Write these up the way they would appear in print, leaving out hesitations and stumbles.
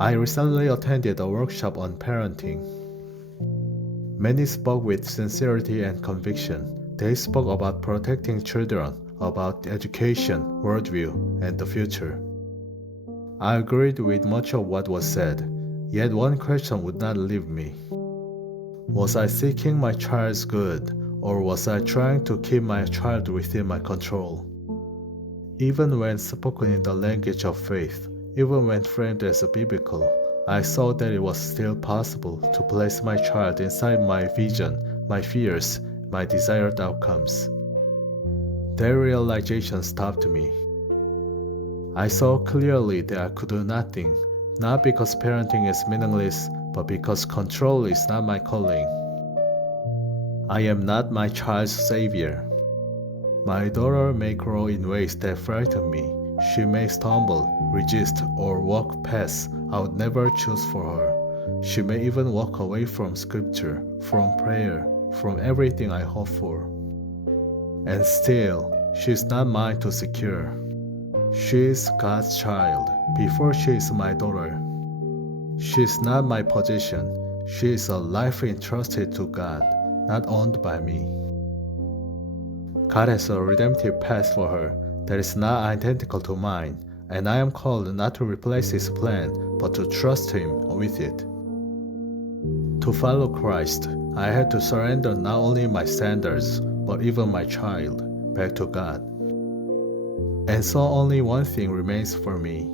I recently attended a workshop on parenting. Many spoke with sincerity and conviction. They spoke about protecting children, about education, worldview, and the future. I agreed with much of what was said, yet one question would not leave me. Was I seeking my child's good, or was I trying to keep my child within my control? Even when spoken in the language of faith, even when framed as biblical, I saw that it was still possible to place my child inside my vision, my fears, my desired outcomes. That realization stopped me. I saw clearly that I could do nothing, not because parenting is meaningless, but because control is not my calling. I am not my child's savior. My daughter may grow in ways that frighten me. She may stumble, resist, or walk paths I would never choose for her. She may even walk away from scripture, from prayer, from everything I hope for. And still, she is not mine to secure. She is God's child before she is my daughter. She is not my possession. She is a life entrusted to God, not owned by me. God has a redemptive path for her that is not identical to mine, and I am called not to replace His plan, but to trust Him with it. To follow Christ, I had to surrender not only my standards, but even my child, back to God. And so only one thing remains for me.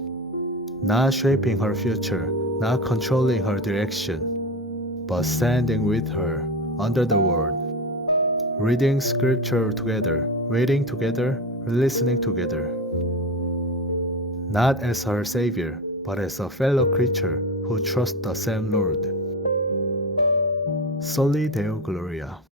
Not shaping her future, not controlling her direction, but standing with her under the Word. Reading scripture together, waiting together, listening together. Not as her savior, but as a fellow creature who trusts the same Lord. Soli Deo Gloria.